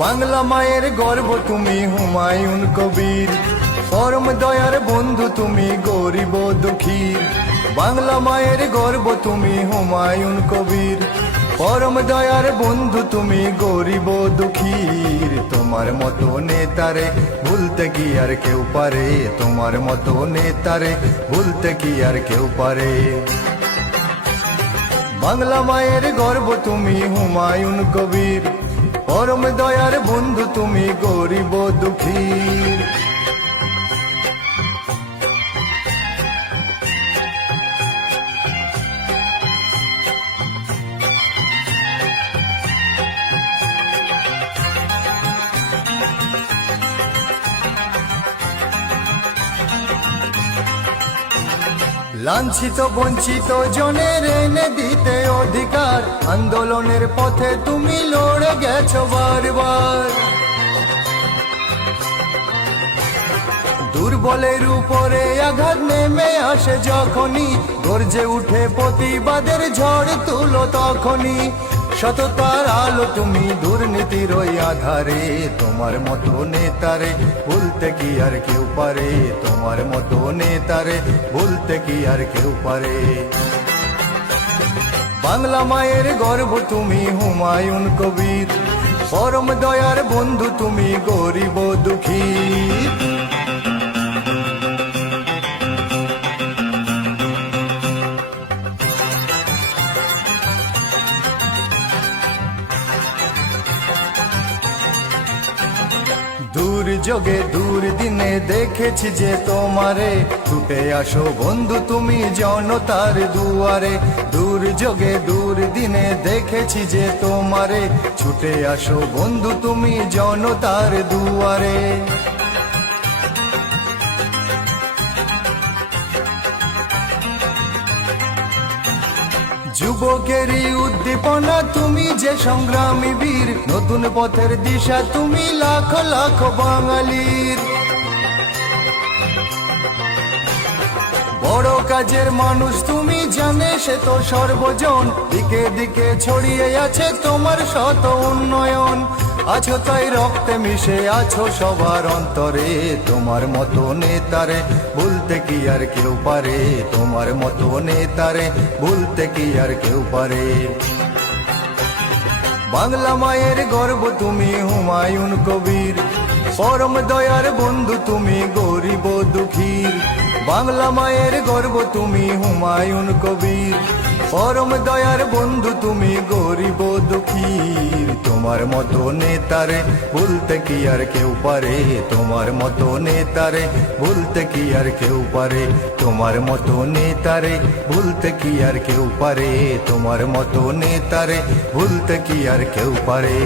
বাংলা মায়ের গর্ব তুমি হুমায়ুন কবির, পরম দয়ার বন্ধু তুমি গরিব দুঃখীর। বাংলা মায়ের গর্ব তুমি হুমায়ুন কবির, পরম দয়ার বন্ধু তুমি গরিব দুঃখীর। তোমার মতো নেতারে ভুলতে কি আর কেউ পারে, তোমার মতো নেতারে ভুলতে কি আর কেউ পারে। বাংলা মায়ের গর্ব তুমি হুমায়ুন কবির, পরম দয়ার বন্ধু তুমি গরিব দুঃখীর। লাঞ্ছিত বঞ্চিত জনের এনে দিতে অধিকার, আন্দোলনের পথে তুমি লড়ে গেছো বারবার। দুর্বলের উপরে আঘাত নেমে আসে যখনই, গর্জে উঠে প্রতিবাদের ঝড় তুলো তখনই। সততার আলো তুমি দুর্নীতির ওই আধারে, তোমার মতো নেতারে ভুলতে কি আর কেউ পারে, তোমার মতো নেতারে ভুলতে কি আর কেউ পারে। বাংলা মায়ের গর্ব তুমি হুমায়ুন কবির, পরম দয়ার বন্ধু তুমি গরিব দুঃখী। দুর্যোগে দুর্দিনে দেখেছি যে তোমারে, ছুটে আসো বন্ধু তুমি জনতার দুয়ারে। দুর্যোগে দুর্দিনে দেখেছি যে তোমারে, ছুটে আসো বন্ধু তুমি জনতার দুয়ারে। যুবকেরই উদ্দীপনা তুমি যে সংগ্রামী বীর, নতুন পথের দিশা তুমি লাখ লাখ বাঙালির। বড় কাজের মানুষ তুমি জানে সে তো সর্বজন, দিকে দিকে ছড়িয়ে আছে তোমার শত উন্নয়ন। আছো তাই রক্তে মিশে আছো সবার অন্তরে, তোমার মতো নেতারে ভুলতে কি আর কেউ পারে, তোমার মতো নেতারে ভুলতে কি আর কেউ পারে। বাংলা মায়ের গর্ব তুমি হুমায়ুন কবির, পরম দয়ার বন্ধু তুমি গরিব দুঃখীর। বাংলা মায়ের গর্ব তুমি হুমায়ুন কবির, পরম দয়ার বন্ধু তুমি গরিব দুঃখীর। তোমার মতো নেতারে ভুলতে কি আর কেউ পারে, তোমার মতো নেতারে ভুলতে কি আর কেউ পারে, তোমার মতো নেতারে ভুলতে কি আর কেউ পারে, তোমার মতো নেতারে ভুলতে কি আর কেউ পারে।